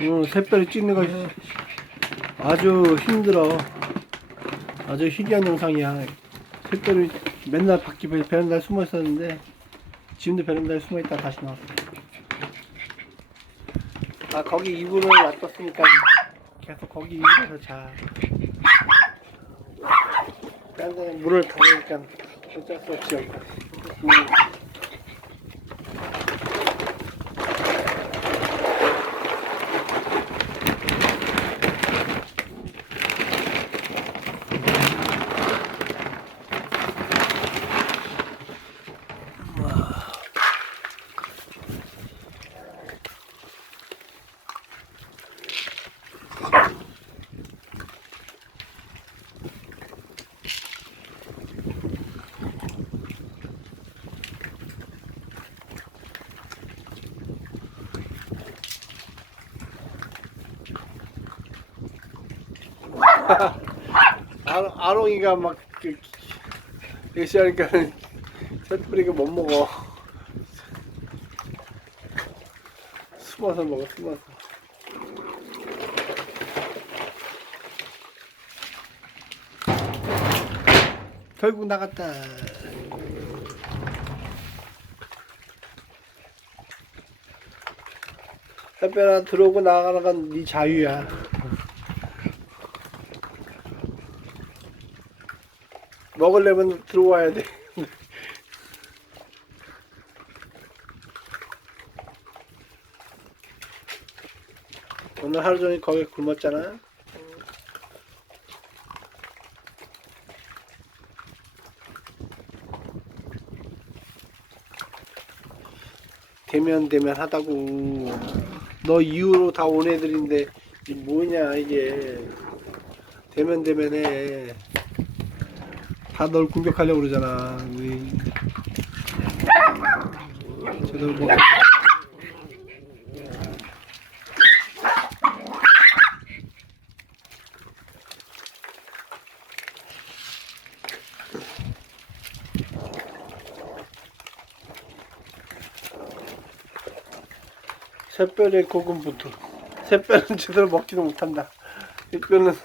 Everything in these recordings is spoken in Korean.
응, 샛별이 찍는 거 아주 힘들어. 아주 희귀한 영상이야. 샛별이 맨날 밖에 베- 베란다에 숨어 있었는데 지금도 베란다에 숨어 있다 다시 나왔어. 아 거기 이불을 놔뒀으니까 계속 거기 이불에서 자. 베란다에 물을 담으니까 어쩔 수 없지 여기가. 음. 아, 아롱이가 막 그, 얘기하니까는 셋뿌리가 못 먹어. 숨어서 먹어, 숨어서. 결국 나갔다. 햇볕아 들어오고 나가는 건 네 자유야. 먹으려면 들어와야 돼. 오늘 하루 종일 거기 굶었잖아. 대면 대면 하다고. 너 이후로 다 온 애들인데 이 뭐냐 이게 대면 대면해. 다 널 공격하려고 그러잖아. 우리. 저도 뭐. 새별의 고군분투. 새별은 제대로 먹지도 못한다. 새별은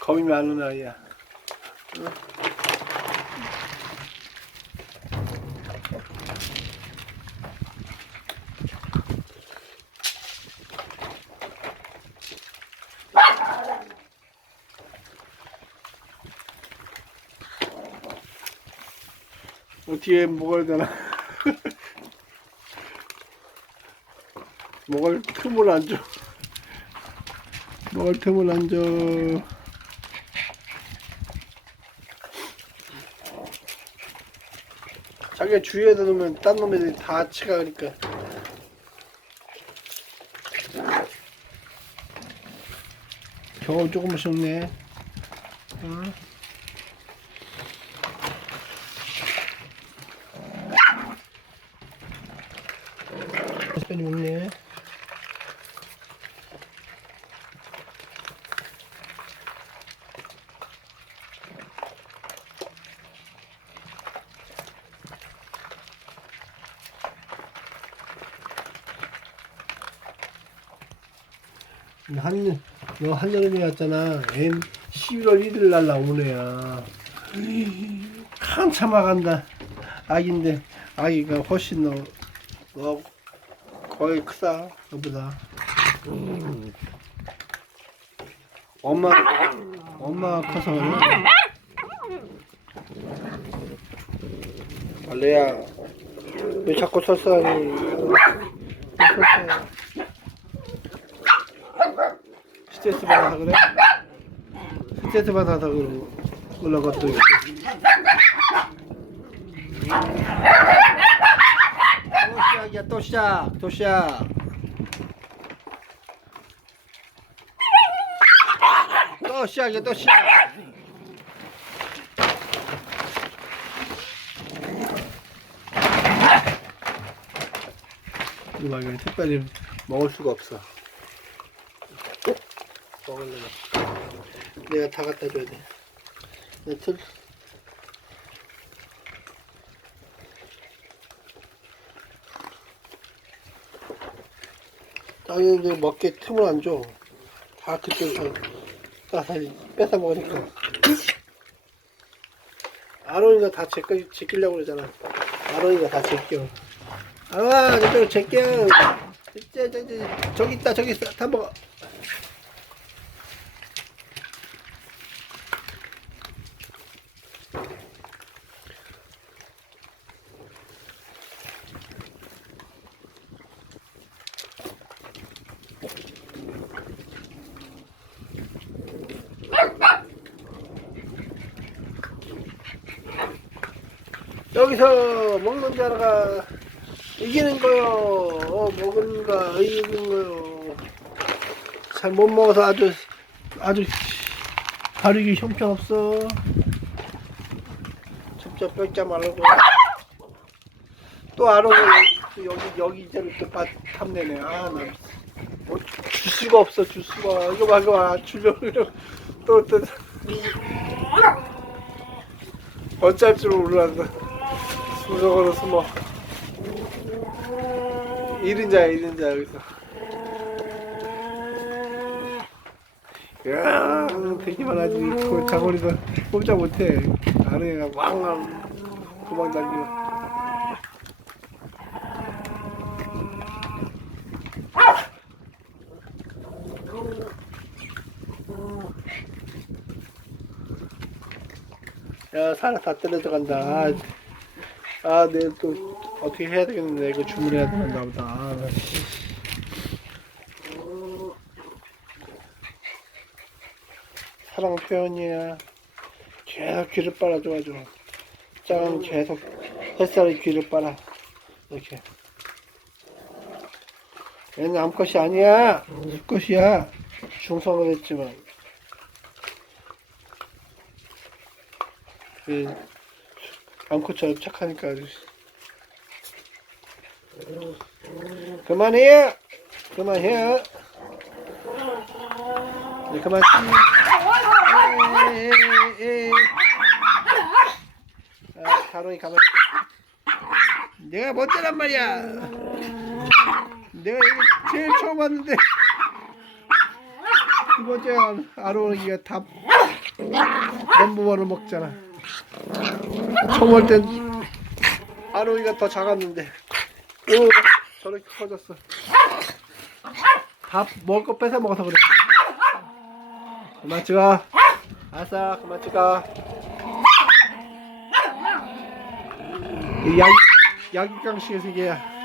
겁이 많은 아이야. 어떻게 먹어야 되나? 먹을 틈을 안 줘. 먹을 틈을 안 줘. 자기가 주위에다 놓으면 딴 놈애들이 다 치가니까. 겨우 조금씩 먹네. 응? 많이 먹네. 한, 너 한여름에 왔잖아. 앤 11월 1일 날 나온 애야. 한참 아간다. 아기인데, 아기가 훨씬 너, 너 거의 크다, 너보다. 음. 엄마, 엄마가 커서 그래. 알레야, 왜 자꾸 설사하니? 스트레스 받아서 그래? 스트레스 받아서 그러고 올라갔더 있고. 또 시작이야, 또 시작, 또 시작. 또 시작이야, 또 시작. 이거 이거 특별히 먹을 수가 없어. 먹으려면 내가 다 갖다 줘야 돼. 내 틀. 아니 먹게 틈을 안 줘. 다 그쪽에서 따서 뺏어 먹으니까. 아론이가 다 제거 제끼려고 그러잖아. 아론이가 다 제껴. 아, 저쪽 제껴. 저기 있다, 저기 있어. 다 먹어. 여기서 먹는 자가 이기는 거요. 어, 먹은 가 이기는 거요. 잘 못 먹어서 아주 아주 가리기 형편없어. 접접 뺏자 말라고. 또또 여기 여기 이제는 또 바- 탐내네. 아, 나 뭐, 줄 수가 없어, 줄 수가. 이거 봐, 이거 봐. 주려고 또, 또. 어쩔 줄 몰랐어. 무서워서 숨어. 1인자야, 1인자, 여기서. 야 되기만 하지. 그 자고리도 꼼짝 못해. 아래가 왕왕 도망 다니고. 야, 살아 다 떨어져 간다. 아, 아, 내일 또 어떻게 해야 되겠는데 이거 주문해야 되나 보다. 아, 나 씨. 사랑 표현이야. 계속 귀를 빨아줘가지고. 짱은 계속 햇살에 귀를 빨아. 이렇게. 얘는 암컷이 아니야. 수컷이야. 중성을 했지만. 그 암컷처럼 착하니까 아주. 그만해요. 그만해요. 네, 그만. 에이, 에이, 에이. 아, 가로이 가만. 내가 먼저란 말이야. 내가 이거 제일 처음 왔는데 두 번째 아로니가 다 넘버원을 먹잖아. 처음 올땐 아로이가 더 작았는데 오 저렇게 커졌어. 밥 먹을 거 뺏어 먹어서 그래. 그만 찍어. 아싸, 그만 찍어. 이 약, 약육강식의 세계야.